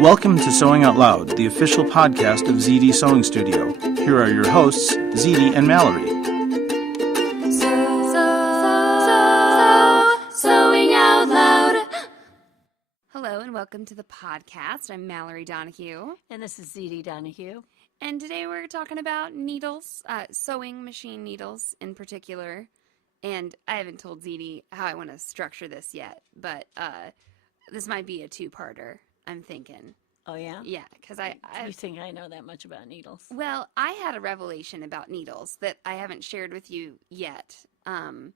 Welcome to Sewing Out Loud, the official podcast of ZD Sewing Studio. Here are your hosts, ZD and Mallory. Sewing Out Loud. Hello and welcome to the podcast. I'm Mallory Donahue. And this is ZD Donahue. And today we're talking about needles, sewing machine needles in particular. And I haven't told ZD how I want to structure this yet, but this might be a two-parter, I'm thinking. Oh, yeah? Yeah, because You think I know that much about needles? Well, I had a revelation about needles that I haven't shared with you yet. I'm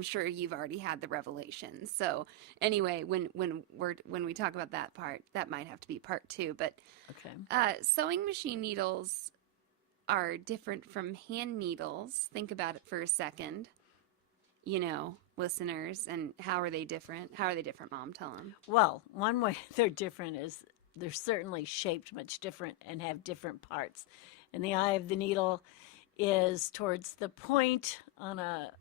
sure you've already had the revelation. So anyway, when we talk about that part, that might have to be part two. But okay. Sewing machine needles are different from hand needles. Think about it for a second. You know, listeners, and how are they different? How are they different, Mom? Tell them. Well, one way they're different is they're certainly shaped much different and have different parts. And the eye of the needle is towards the point on a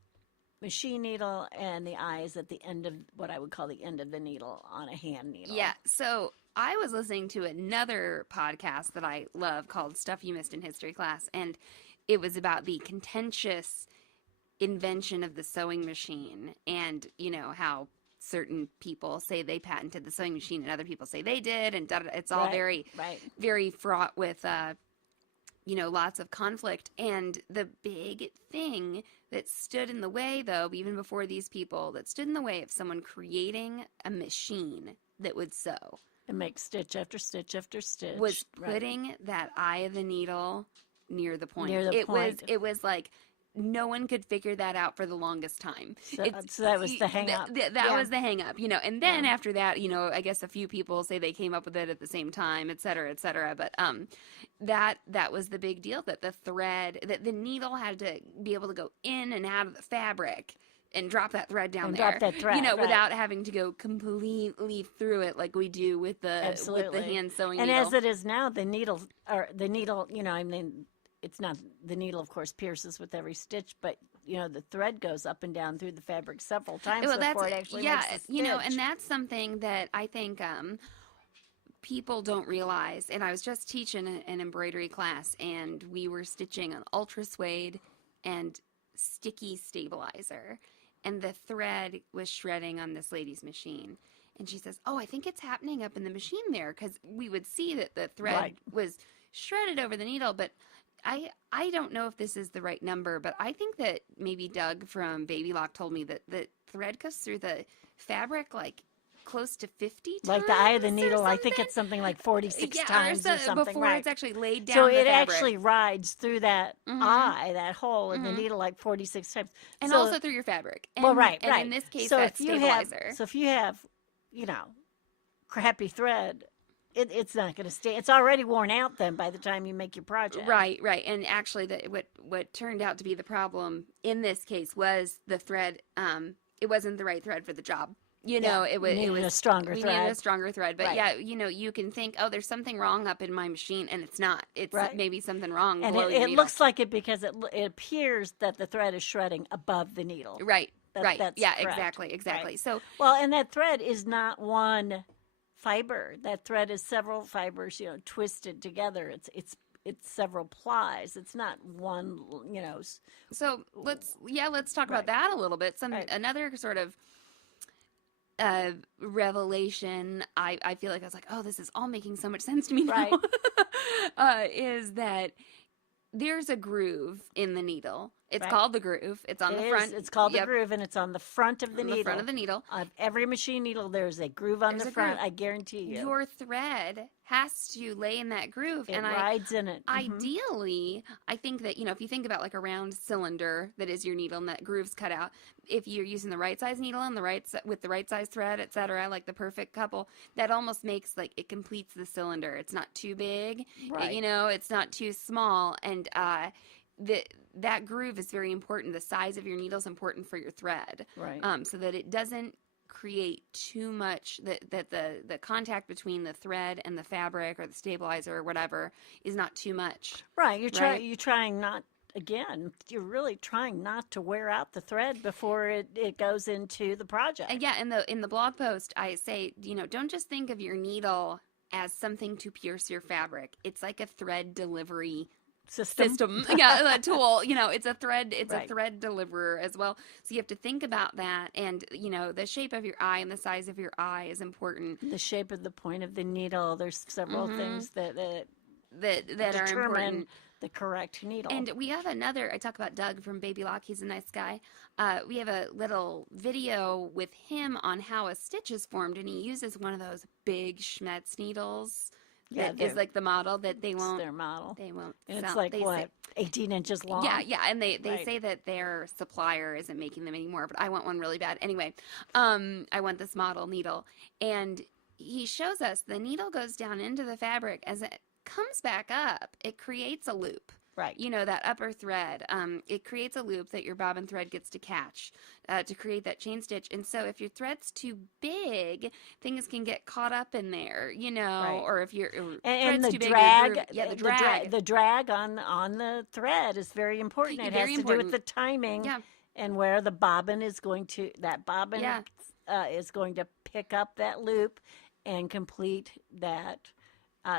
machine needle, and the eye is at the end of what I would call the end of the needle on a hand needle. Yeah, so I was listening to another podcast that I love called Stuff You Missed in History Class, and it was about the contentious invention of the sewing machine, and you know how certain people say they patented the sewing machine and other people say they did, and it's all very fraught with lots of conflict. And the big thing that stood in the way, though, even before these people, that stood in the way of someone creating a machine that would sew and make stitch after stitch after stitch, was putting that eye of the needle near the point. It was like no one could figure that out for the longest time. So that was the hang-up. That was the hang-up, and then after that, I guess a few people say they came up with it at the same time, et cetera, et cetera. But that was the big deal, that the thread, that the needle had to be able to go in and out of the fabric and drop that thread down there. Drop that thread, without having to go completely through it like we do with the hand sewing needle. And as it is now, the needle, it's not, the needle, of course, pierces with every stitch, but, the thread goes up and down through the fabric several times before it actually makes the stitch. And that's something that I think people don't realize. And I was just teaching an embroidery class, and we were stitching an ultra suede and sticky stabilizer, and the thread was shredding on this lady's machine. And she says, "Oh, I think it's happening up in the machine there," because we would see that the thread was shredded over the needle, but I don't know if this is the right number, but I think that maybe Doug from Baby Lock told me that the thread goes through the fabric like close to 50 times. Like the eye of the needle, I think it's something like 46 times or something. Before it's actually laid down. So it actually rides through that eye, that hole in the needle, like 46 times. And also through your fabric. And, And in this case, that's stabilizer. So if you have, crappy thread, it's not going to stay. It's already worn out then by the time you make your project. Right. And actually, what turned out to be the problem in this case was the thread. It wasn't the right thread for the job. It was a stronger thread. We needed a stronger thread. But you can think, oh, there's something wrong up in my machine, and it's not. It's maybe something wrong. And it looks like it because it appears that the thread is shredding above the needle. Right. That's correct. Exactly. Right. So and that thread is not one fiber. That thread is several fibers, twisted together. It's several plies. It's not one, So let's talk about that a little bit. Another sort of revelation. I feel like I was like, oh, this is all making so much sense to me now. Right. Is that there's a groove in the needle. It's called the groove. It's on the front. It's called the groove, and it's on the front of the needle. The front of the needle. Of every machine needle, there's a groove on the front. I guarantee you. Your thread has to lay in that groove. It rides in it. Ideally, I think that, if you think about like a round cylinder that is your needle and that groove's cut out, if you're using the right size needle and with the right size thread, etc., like the perfect couple, that almost makes it completes the cylinder. It's not too big. Right. It's not too small. And that groove is very important. The size of your needle is important for your thread. Right. So that it doesn't create too much, that the contact between the thread and the fabric or the stabilizer or whatever is not too much. Right. You're trying not again, you're really trying not to wear out the thread before it goes into the project. Yeah, in the blog post, I say, don't just think of your needle as something to pierce your fabric. It's like a thread delivery System. yeah, a tool. It's a thread. It's Right. a thread deliverer as well. So you have to think about that, and the shape of your eye and the size of your eye is important. The shape of the point of the needle. There's several things that That are determine important. the correct needle. And we have another. I talk about Doug from Baby Lock. He's a nice guy. We have a little video with him on how a stitch is formed, and he uses one of those big Schmetz needles. Yeah, That is like the model that they it's won't. their model. They won't. And it's sell. like They what, say- 18 inches long? Yeah, and they Right. say that their supplier isn't making them anymore, but I want one really bad. Anyway, I want this model needle, and he shows us the needle goes down into the fabric. As it comes back up, it creates a loop. Right. That upper thread, it creates a loop that your bobbin thread gets to catch to create that chain stitch. And so if your thread's too big, things can get caught up in there, Right. or if your And thread's the too big, drag, the drag. the drag on the thread is very important. It Very has to do with important. the timing Yeah. and where the bobbin is going to, Yeah. is going to pick up that loop and complete that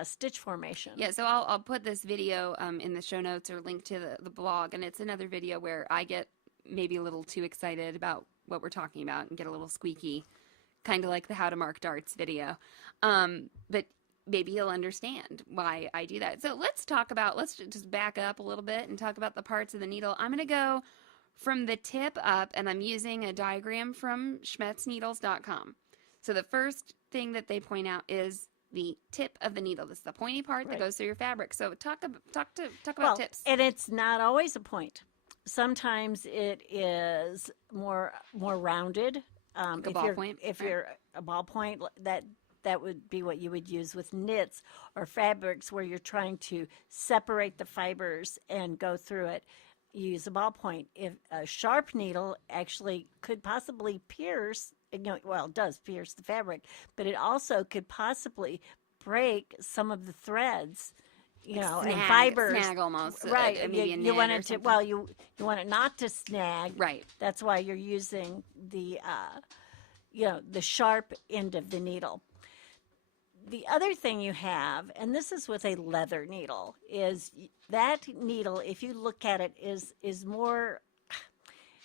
stitch formation. Yeah, so I'll put this video in the show notes or link to the blog, and it's another video where I get maybe a little too excited about what we're talking about and get a little squeaky, kind of like the How to Mark Darts video. But maybe you'll understand why I do that. So let's just back up a little bit and talk about the parts of the needle. I'm going to go from the tip up, and I'm using a diagram from schmetzneedles.com. So the first thing that they point out is the tip of the needle. This is the pointy part that goes through your fabric. So talk about tips. And it's not always a point. Sometimes it is more rounded. Like a ballpoint, If right. you're a ballpoint, that would be what you would use with knits or fabrics where you're trying to separate the fibers and go through it. You use a ballpoint. If a sharp needle actually could possibly pierce, it does pierce the fabric, but it also could possibly break some of the threads, and fibers. Snag almost. Right. Maybe a You knit want or it to, something. you want it not to snag. Right. That's why you're using the sharp end of the needle. The other thing you have, and this is with a leather needle, is that needle, if you look at it, is more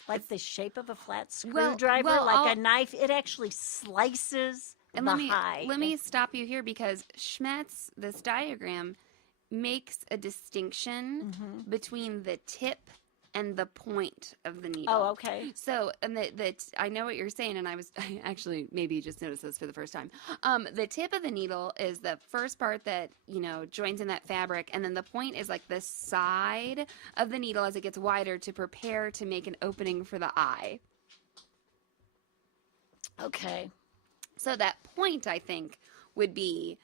like the shape of a flat screwdriver, a knife. It actually slices And the hide. let me stop you here because Schmetz, this diagram, makes a distinction between the tip and the point of the needle. Oh, okay. So, and I know what you're saying, and I actually maybe you just noticed this for the first time. The tip of the needle is the first part that, joins in that fabric, and then the point is like the side of the needle as it gets wider to prepare to make an opening for the eye. Okay. So that point, I think, would be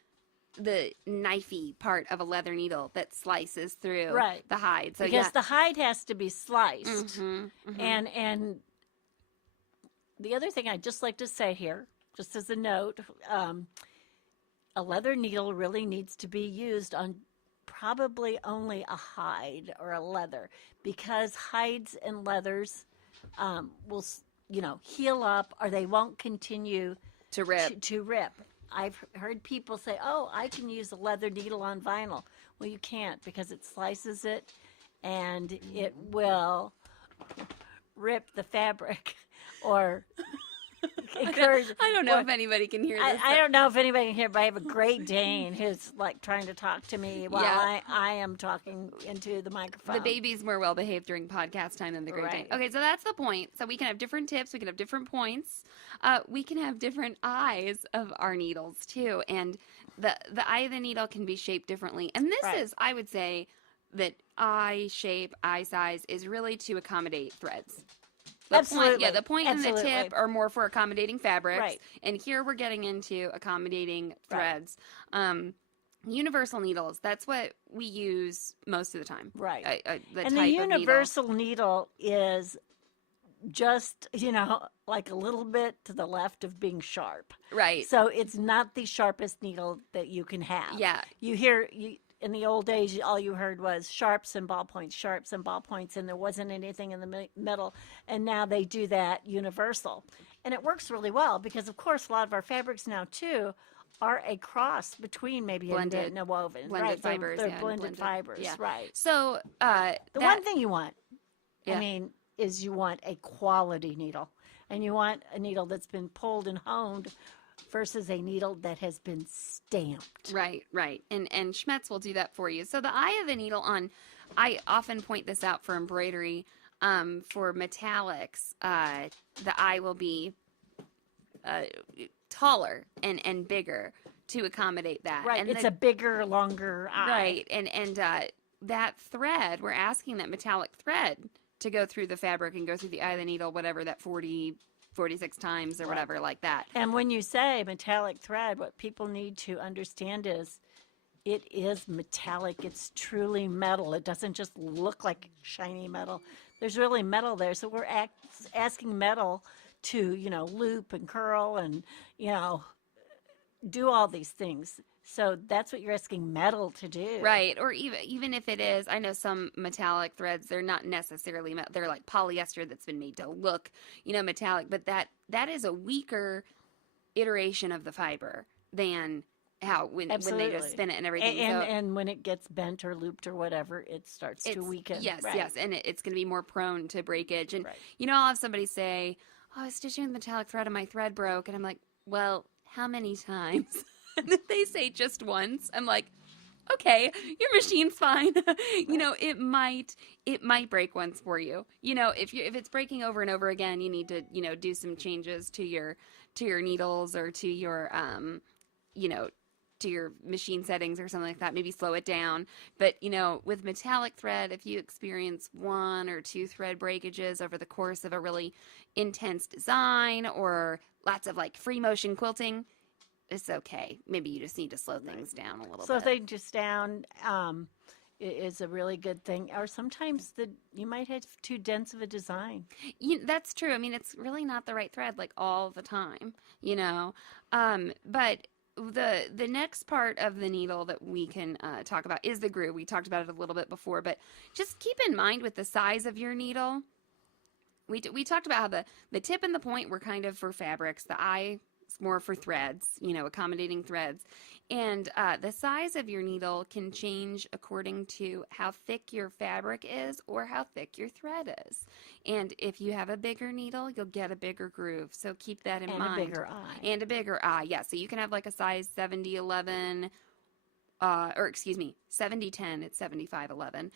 the knifey part of a leather needle that slices through the hide. So because the hide has to be sliced. Mm-hmm. And the other thing I'd just like to say here, just as a note, a leather needle really needs to be used on probably only a hide or a leather, because hides and leathers will, heal up, or they won't continue to rip. To rip. I've heard people say, "Oh, I can use a leather needle on vinyl." Well, you can't, because it slices it, and it will rip the fabric, or encourage. I don't know if anybody can hear this. I don't know if anybody can hear, but I have a Great Dane who's like trying to talk to me while I am talking into the microphone. The baby's more well behaved during podcast time than the Great Dane. Right. Okay, so that's the point. So we can have different tips. We can have different points. We can have different eyes of our needles too, and the eye of the needle can be shaped differently. And this is, I would say, that eye shape, eye size is really to accommodate threads. Absolutely. The point and the tip are more for accommodating fabrics. Right. And here we're getting into accommodating threads. Universal needles, that's what we use most of the time. Right. The universal needle is just, like a little bit to the left of being sharp. Right. So it's not the sharpest needle that you can have. Yeah. In the old days, all you heard was sharps and ballpoints, and there wasn't anything in the middle. And now they do that universal. And it works really well because, of course, a lot of our fabrics now, too, are a cross between maybe Blended- and a woven. blended Right, fibers, They're yeah, blended fibers, yeah. right. So The one thing you want, Yeah. I mean, is you want a quality needle. And you want a needle that's been pulled and honed versus a needle that has been stamped. Right. And Schmetz will do that for you. So the eye of the needle I often point this out for embroidery. For metallics, the eye will be taller and bigger to accommodate that. Right, and it's a bigger, longer eye. Right, and that thread, we're asking that metallic thread to go through the fabric and go through the eye of the needle, whatever, that 46 times or whatever, like that. And when you say metallic thread, what people need to understand is it is metallic. It's truly metal. It doesn't just look like shiny metal. There's really metal there. So we're asking metal to, loop and curl and, do all these things. So that's what you're asking metal to do. Right. Or even if it is, I know some metallic threads, they're not necessarily metal. They're like polyester that's been made to look, metallic. But that is a weaker iteration of the fiber than how when they just spin it and everything. And when it gets bent or looped or whatever, it starts to weaken. Yes, right. yes. And it's going to be more prone to breakage. And, Right. I'll have somebody say, oh, I was stitching with metallic thread and my thread broke. And I'm like, well, how many times? And if they say just once, I'm like, okay, your machine's fine. It might break once for you. If it's breaking over and over again, you need to, do some changes to your needles or to your to your machine settings or something like that, maybe slow it down. But, with metallic thread, if you experience 1 or 2 thread breakages over the course of a really intense design or lots of like free motion quilting, it's okay. Maybe you just need to slow things down a little bit. So if they just down is a really good thing. Or sometimes you might have too dense of a design. That's true. I mean, it's really not the right thread like all the time, but the next part of the needle that we can talk about is the groove. We talked about it a little bit before, but just keep in mind with the size of your needle, we talked about how the tip and the point were kind of for fabrics. The eye is more for threads, accommodating threads. And the size of your needle can change according to how thick your fabric is or how thick your thread is. And if you have a bigger needle, you'll get a bigger groove. So keep that in mind. And a bigger eye. And a bigger eye, yeah. So you can have like a size 70-11, 70-10, it's 75-11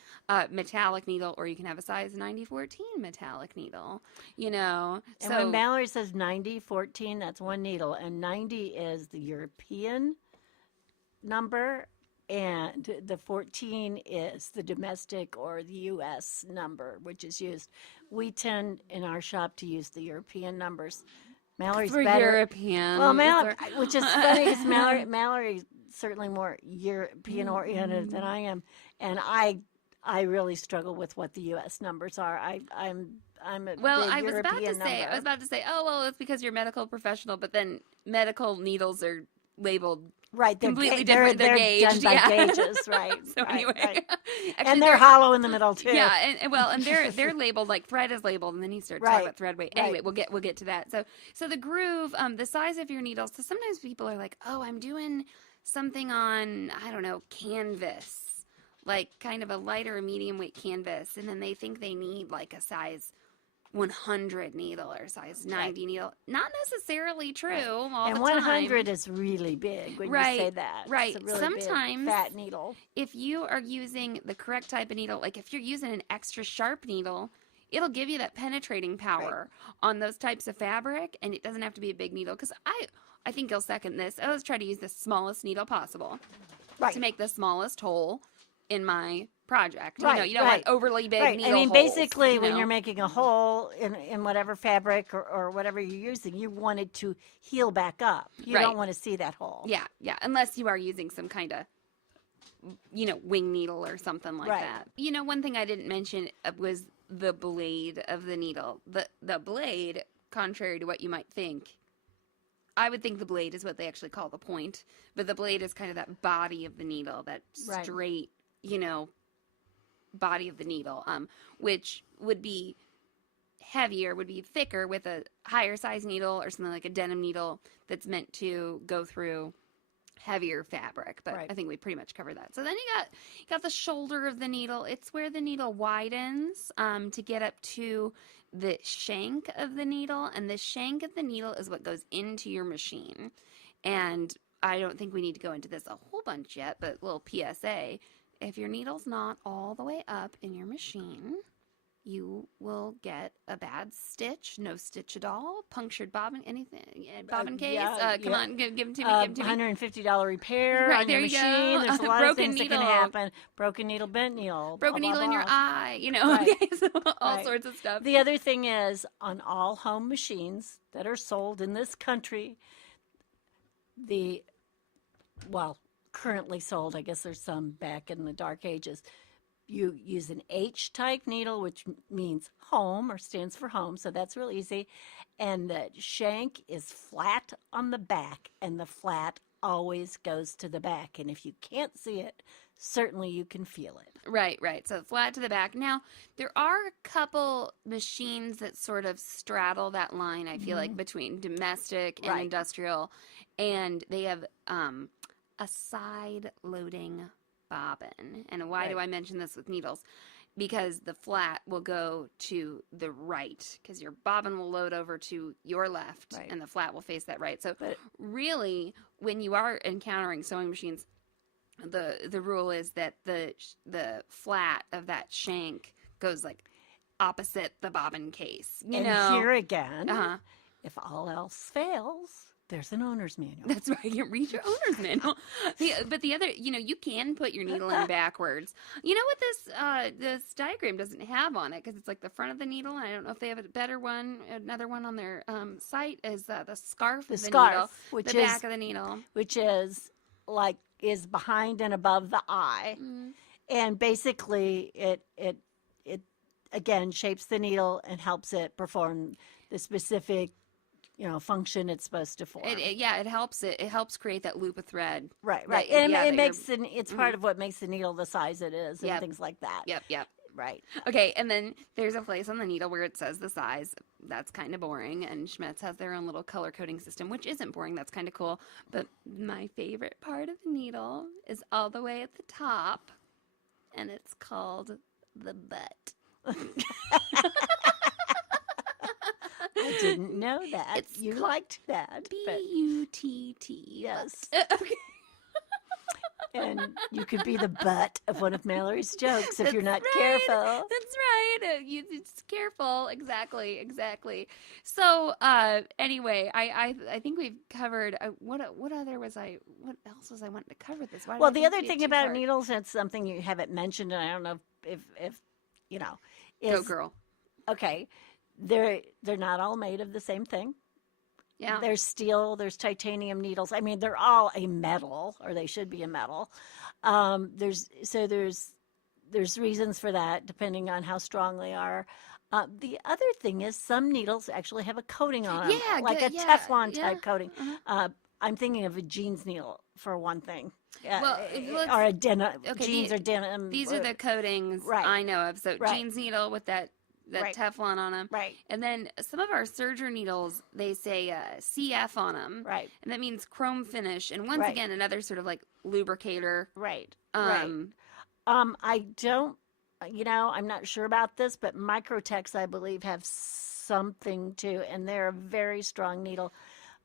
metallic needle, or you can have a size 90-14 metallic needle, And when Mallory says 90-14, that's one needle, and 90 is the European number, and the 14 is the domestic or the U.S. number, which is used. We tend in our shop to use the European numbers. Mallory's for better. European. Well, which is funny because Mallory's certainly more European oriented than I am, and I really struggle with what the U.S. numbers are. I'm a big European number. I was about to say, oh well, it's because you're a medical professional, but then medical needles are labeled right, completely different. They're gauged, done by gauges, right? So right, anyway, right. Actually, And they're hollow in the middle too. Yeah, and they're labeled like thread is labeled, and then you start talking about thread weight. Anyway, right. we'll get to that. So the groove, the size of your needles. So sometimes people are like, oh, I'm doing something on, I don't know, canvas, like kind of a lighter or medium weight canvas, and then they think they need like a size 100 needle or size 90 needle. Not necessarily true all and the 100 time. is really big when you say that. Right. It's a really Sometimes big, fat needle. If you are using the correct type of needle, like if you're using an extra sharp needle, it'll give you that penetrating power on those types of fabric, and it doesn't have to be a big needle. Because I think you'll second this. I always try to use the smallest needle possible to make the smallest hole in my project. Right, you don't want overly big needle I mean, holes, basically, when you're making a hole in whatever fabric or whatever you're using, you want it to heal back up. You don't want to see that hole. Yeah, unless you are using some kind of, wing needle or something like that. One thing I didn't mention was the blade of the needle. The blade, contrary to what you might think, I would think the blade is what they actually call the point, but the blade is kind of that body of the needle, that straight, body of the needle, which would be heavier, would be thicker with a higher size needle or something like a denim needle that's meant to go through heavier fabric, but Right. I think we pretty much covered that. So then you got the shoulder of the needle. It's where the needle widens to get up to the shank of the needle, and the shank of the needle is what goes into your machine. And I don't think we need to go into this a whole bunch yet, but little PSA, if your needle's not all the way up in your machine, you will get a bad stitch, no stitch at all, punctured bobbin, anything, bobbin case. Come on, give it to me. Give it to me. $150 repair Right, on there your you machine. go. There's a lot of Broken things needle. that can happen. Broken needle, bent needle. Broken blah, blah, needle in your blah. eye, Right. Okay, so all Right. sorts of stuff. The other thing is, on all home machines that are sold in this country, currently sold, I guess there's some back in the dark ages, you use an H-type needle, which means home or stands for home, so that's real easy. And the shank is flat on the back, and the flat always goes to the back. And if you can't see it, certainly you can feel it. Right. So flat to the back. Now, there are a couple machines that sort of straddle that line, I feel like, between domestic and Right. industrial. And they have a side loading bobbin. And why do Right. I mention this with needles? Because the flat will go to the right, because your bobbin will load over to your left, Right. and the flat will face that right. So But- really, when you are encountering sewing machines, the rule is that the flat of that shank goes like opposite the bobbin case. You and know, here again, uh-huh. if all else fails, there's an owner's manual. That's right. You read your owner's manual. But the other, you can put your needle in backwards. You know what this diagram doesn't have on it, because it's like the front of the needle. And I don't know if they have a better one. Another one on their site is the scarf The of the scarf, needle, which the is back of the needle. which is behind and above the eye, and basically it again shapes the needle and helps it perform the specific function it's supposed to form. It helps it helps create that loop of thread. Right. that- And yeah, it that makes it's part of what makes the needle the size it is and Yep. things like that. Yep. Right. Okay, and then there's a place on the needle where it says the size. That's kind of boring, and Schmetz has their own little color coding system, which isn't boring. That's kind of cool. But my favorite part of the needle is all the way at the top, and it's called the butt. I didn't know that. It's You called liked that. but- B-U-T-T. Yes. Okay. And you could be the butt of one of Mallory's jokes if you're not That's right. careful. That's right. It's careful. Exactly. So anyway, I think we've covered what else was I wanting to cover this? Why did I Well, the think other it'd be a thing about two-part? needles, and it's something you haven't mentioned, and I don't know if is Go girl. okay. They're not all made of the same thing. Yeah. There's steel, there's titanium needles. I mean, they're all a metal, or they should be a metal. There's reasons for that, depending on how strong they are. The other thing is some needles actually have a coating on them, Yeah, like a yeah, Teflon yeah. type coating. I'm thinking of a jeans needle for one thing. Well, let's- or a denim, okay, jeans or denim. These are the coatings Right. I know of. So Right. jeans needle with that Right. Teflon on them. Right, And then some of our serger needles, they say CF on them. right, And that means chrome finish. And once Right. again, another sort of like lubricator. right, Right. I don't, I'm not sure about this, but Microtex, I believe, have something too, and they're a very strong needle.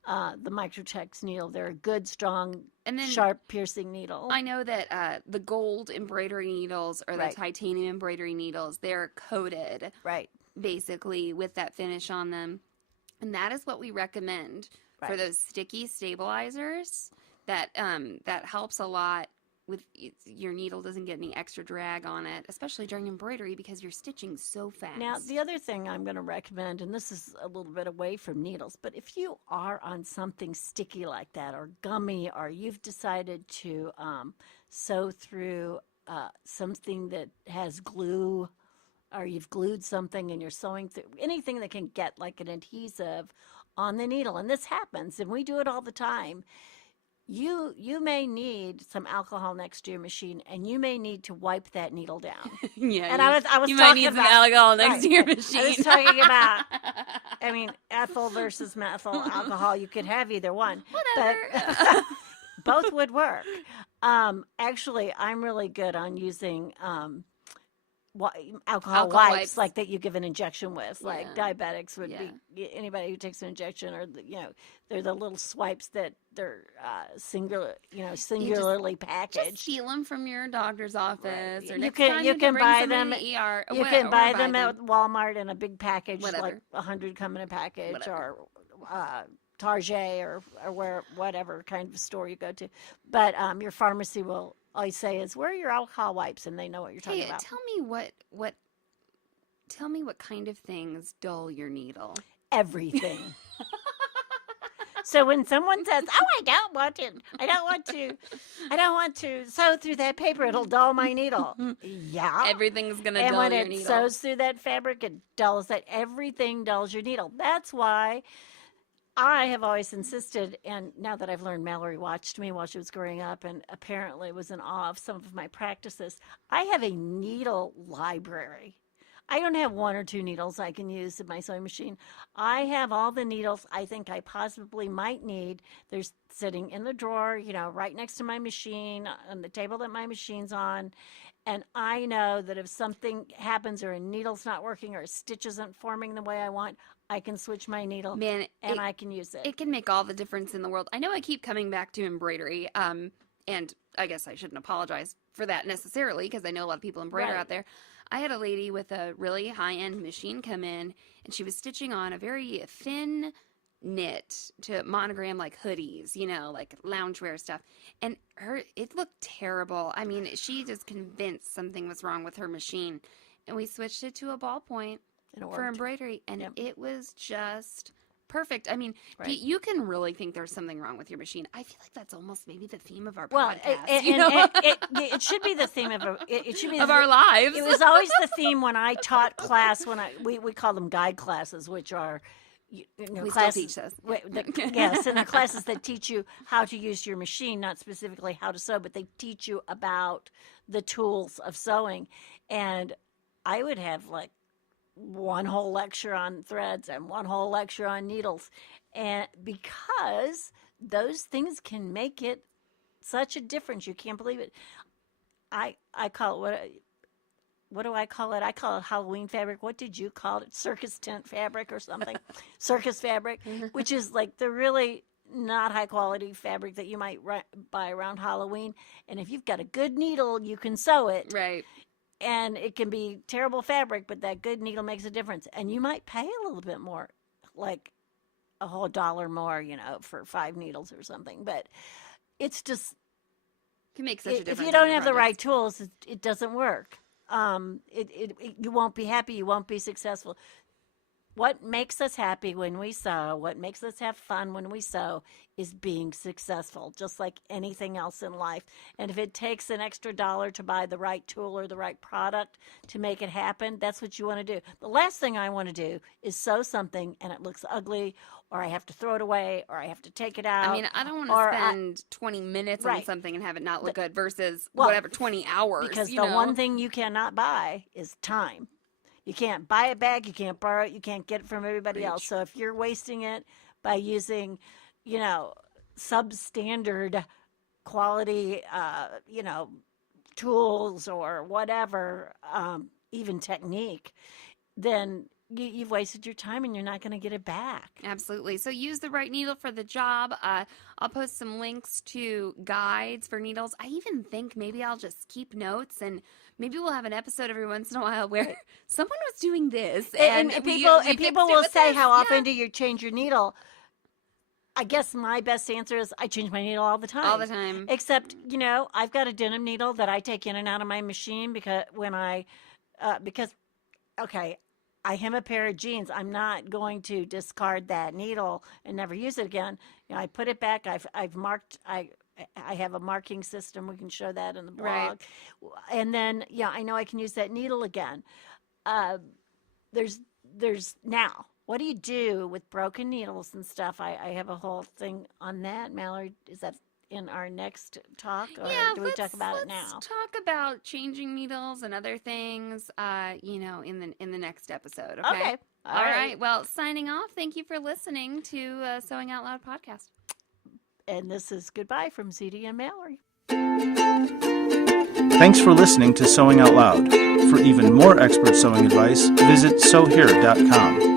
The Microtex needle, they're a good, strong, And then sharp, piercing needle. I know that the gold embroidery needles or the Right. titanium embroidery needles, they're coated Right, basically with that finish on them. And that is what we recommend for Right. those sticky stabilizers. That helps a lot with your needle doesn't get any extra drag on it, especially during embroidery because you're stitching so fast. Now, the other thing I'm going to recommend, and this is a little bit away from needles, but if you are on something sticky like that or gummy, or you've decided to sew through something that has glue, or you've glued something and you're sewing through anything that can get like an adhesive on the needle, and this happens, and we do it all the time. You may need some alcohol next to your machine, and you may need to wipe that needle down. yeah, And you, I was you talking might need about some alcohol next right, to your right. machine. I was talking about, I mean, ethyl versus methyl alcohol. You could have either one, Whatever. but both would work. Actually, I'm really good on using alcohol wipes like that you give an injection with. Like diabetics would be anybody who takes an injection, or they're the little swipes that they're singularly packaged. Just steal them from your doctor's office, right. or you can buy them. You can buy them at Walmart in a big package, like 100 come in a package, or Target or whatever kind of store you go to. But your pharmacy will always say is, where are your alcohol wipes? And they know what you're talking about. Tell me what kind of things dull your needle. Everything. So when someone says, "Oh, I don't want to sew through that paper, it'll dull my needle." Yeah. Everything's going to dull your needle. And when it sews through that fabric, it dulls that. Everything dulls your needle. That's why I have always insisted, and now that I've learned, Mallory watched me while she was growing up and apparently was in awe of some of my practices. I have a needle library. I don't have one or two needles I can use in my sewing machine. I have all the needles I think I possibly might need. They're sitting in the drawer, right next to my machine, on the table that my machine's on. And I know that if something happens, or a needle's not working, or a stitch isn't forming the way I want, I can switch my needle, and I can use it. It can make all the difference in the world. I know I keep coming back to embroidery, and I guess I shouldn't apologize for that necessarily, because I know a lot of people embroider out there. I had a lady with a really high-end machine come in, and she was stitching on a very thin knit to monogram, like hoodies, like loungewear stuff. And it looked terrible. I mean, she just convinced something was wrong with her machine. And we switched it to a ballpoint for embroidery, and it was just perfect. I mean, you can really think there's something wrong with your machine. I feel like that's almost maybe the theme of our podcast. It should be the theme of our lives. It was always the theme when I taught class. We call them guide classes, which are classes. Still teach this. Yes, and the classes that teach you how to use your machine, not specifically how to sew, but they teach you about the tools of sewing. And I would have like one whole lecture on threads and one whole lecture on needles, and because those things can make it such a difference, you can't believe it. I call it what do I call it? I call it Halloween fabric. What did you call it? Circus tent fabric or something? Circus fabric, which is like the really not high quality fabric that you might buy around Halloween. And if you've got a good needle, you can sew it. Right. And it can be terrible fabric, but that good needle makes a difference. And you might pay a little bit more, like a whole $1 more, for 5 needles or something. But it's just, it can make such a difference. If you don't have the right tools, it doesn't work. You won't be happy. You won't be successful. What makes us happy when we sew, what makes us have fun when we sew, is being successful, just like anything else in life. And if it takes an extra $1 to buy the right tool or the right product to make it happen, that's what you want to do. The last thing I want to do is sew something and it looks ugly, or I have to throw it away, or I have to take it out. I mean, I don't want to spend 20 minutes on something and have it not look good versus 20 hours. Because the one thing you cannot buy is time. You can't buy it back. You can't borrow it. You can't get it from everybody else. So if you're wasting it by using, substandard quality, tools or whatever, even technique, then you've wasted your time and you're not going to get it back. Absolutely. So use the right needle for the job. I'll post some links to guides for needles. I even think maybe I'll just keep notes, and maybe we'll have an episode every once in a while where someone was doing this. And people will say, how often do you change your needle? I guess my best answer is I change my needle all the time. All the time. Except, I've got a denim needle that I take in and out of my machine because I hem a pair of jeans. I'm not going to discard that needle and never use it again. I put it back. I've marked. I have a marking system. We can show that in the blog. Right. And then I know I can use that needle again. There's now. What do you do with broken needles and stuff? I have a whole thing on that. Mallory, is that in our next talk, or do we talk about it now? Let's talk about changing needles and other things, in the next episode. Okay. All right. Well, signing off. Thank you for listening to Sewing Out Loud podcast. And this is goodbye from ZD and Mallory. Thanks for listening to Sewing Out Loud. For even more expert sewing advice, visit sewhere.com.